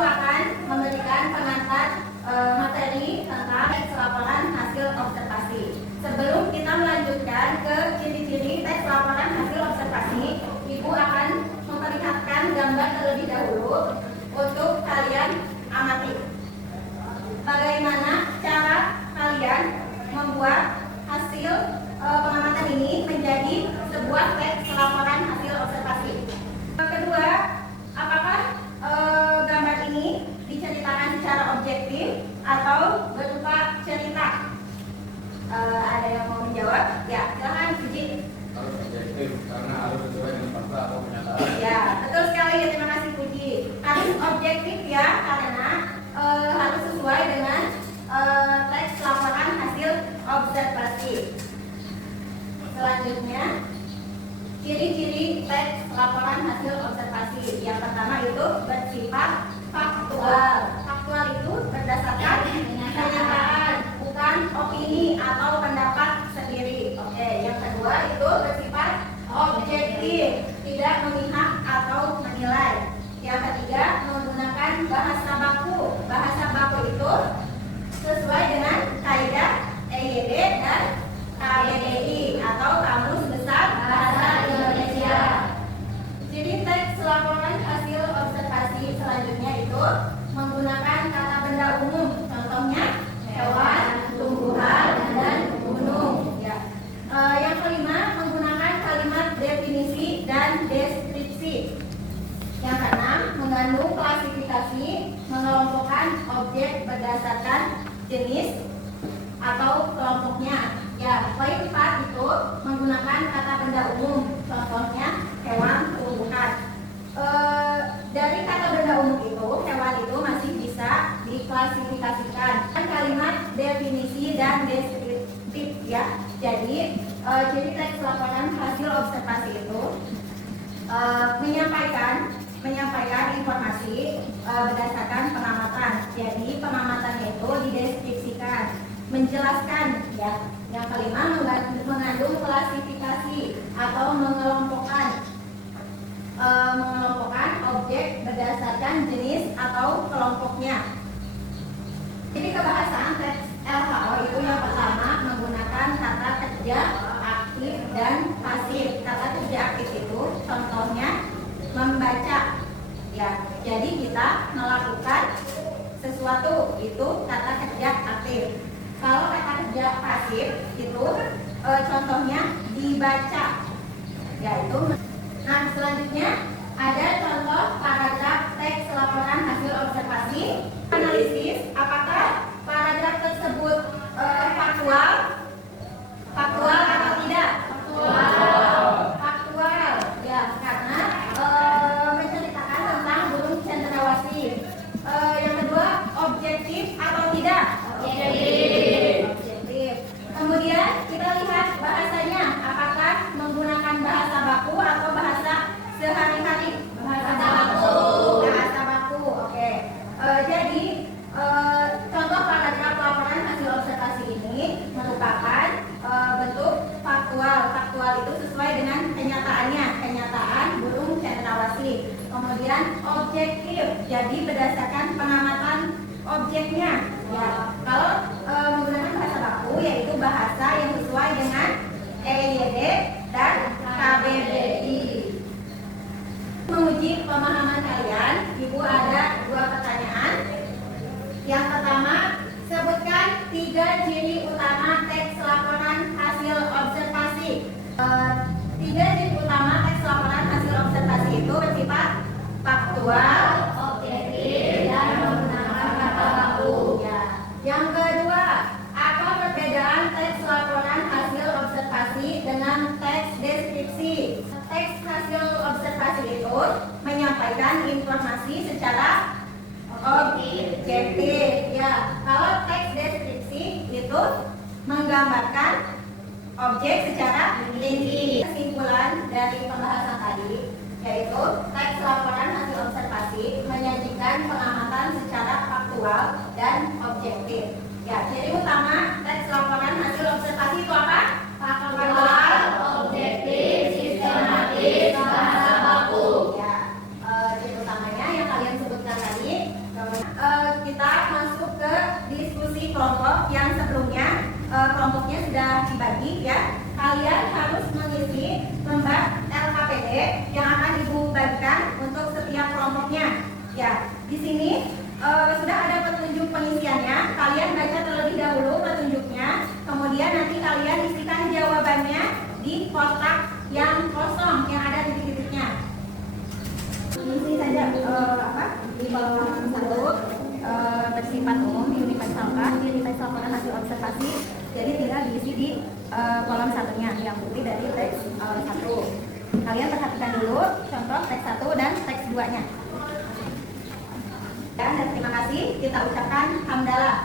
akan memberikan pengantar materi tentang teks laporan hasil observasi. Sebelum kita melanjutkan ke ciri-ciri teks laporan hasil observasi, Ibu akan memperlihatkan gambar terlebih dahulu untuk kalian amati. Bagaimana cara kalian membuat hasil pengamatan ini menjadi sebuah teks laporan hasil observasi. Kedua, apakah gambar ini diceritakan secara objektif atau berupa cerita? Ada yang mau menjawab? Ya, silakan Puji. Harus objektif karena harus sesuai dengan fakta atau kenyataan. Ya, betul sekali ya, terima kasih Puji. Harus objektif ya, karena harus sesuai dengan teks laporan hasil observasi. Selanjutnya, ciri-ciri teks laporan hasil observasi. Yang pertama itu bersifat faktual. Faktual itu berdasarkan kenyataan, bukan opini atau pendapat sendiri. Oke, yang kedua itu bersifat objektif, tidak memihak atau menilai. Yang ketiga, menggunakan bahasa baku. Bahasa baku itu sesuai dengan kaidah EYD dan KBBI atau Kamus Besar Bahasa Indonesia. Jadi teks laporan hasil observasi selanjutnya itu menggunakan kata benda umum. Contohnya hewan, tumbuhan, dan gunung. Ya. Yang kelima, menggunakan kalimat definisi dan deskripsi. Yang keenam, mengandung klasifikasi, mengelompokkan objek berdasarkan jenis atau kelompoknya. Ya, poin 4 itu menggunakan kata benda umum. Contohnya hewan, tumbuhan. Dari kata benda umum itu, hewan itu masih bisa diklasifikasikan. Kalimat definisi dan deskriptif ya. Jadi teks laporan hasil observasi itu menyampaikan informasi berdasarkan pengamatan. Jadi pengamatannya itu dideskripsikan, menjelaskan ya. Yang kelima, mengandung klasifikasi atau mengelompokkan objek berdasarkan jenis atau kelompoknya. Jadi kebahasaan teks LHO itu yang pertama menggunakan kata kerja aktif dan pasif. Kata kerja aktif itu contohnya membaca ya. Jadi kita melakukan sesuatu, itu kata kerja aktif. Kalau kata kerja pasif itu contohnya dibaca yaitu. Nah, selanjutnya ada contoh paragraf teks laporan hasil observasi. Analisis apakah paragraf tersebut faktual atau tidak? Faktual ya, karena menceritakan tentang burung cendrawasih. Yang kedua, objektif atau tidak? Objektif. Kemudian kita lihat bahasanya, apakah menggunakan bahasa baku atau bahasa sehari-hari? Bahasa baku. Oke. Jadi contoh paragraf laporan hasil observasi ini merupakan bentuk faktual. Faktual itu sesuai dengan kenyataannya, kenyataan burung cendrawasih. Kemudian objektif, jadi berdasarkan pengamatan objeknya. Ya, kalau menggunakan bahasa baku yaitu bahasa yang sesuai dengan EYD dan KBBI. Menguji pemahaman kalian, Ibu ada 2 pertanyaan. Yang pertama, sebutkan 3 ciri utama teks laporan hasil observasi. 3 ciri utama teks laporan hasil observasi itu bersifat faktual, objektif, dan menggunakan kata baku. Ya. Yang kedua, apa perbedaan teks laporan hasil observasi dengan teks deskripsi? Teks hasil observasi itu menyampaikan informasi secara objektif ya. Kalau teks deskripsi itu menggambarkan objek secara rinci. Kesimpulan dari pembahasan tadi yaitu teks laporan hasil observasi menyajikan pengamatan secara faktual dan objektif. Ya, ciri utama teks laporan hasil observasi itu apa? Faktual, objektif, sistematis, bahasa baku. Ya, ciri utamanya yang kalian sebutkan tadi. kita masuk ke diskusi kelompok yang sebelumnya kelompoknya sudah dibagi ya. Kalian harus mengisi lembar LKPD yang akan Ibu bagikan untuk setiap kelompoknya. Ya, di sini sudah ada petunjuk pengisiannya. Kalian baca terlebih dahulu petunjuknya, kemudian nanti kalian isikan jawabannya di kotak yang kosong yang ada titik-titiknya. Isi saja di kolom 1 bersifat umum, universalkan laporan hasil observasi. Jadi tinggal diisi di kolom satunya yang bukti dari teks 1. Kalian perhatikan dulu contoh teks 1 dan teks 2-nya. Dan terima kasih, kita ucapkan hamdalah.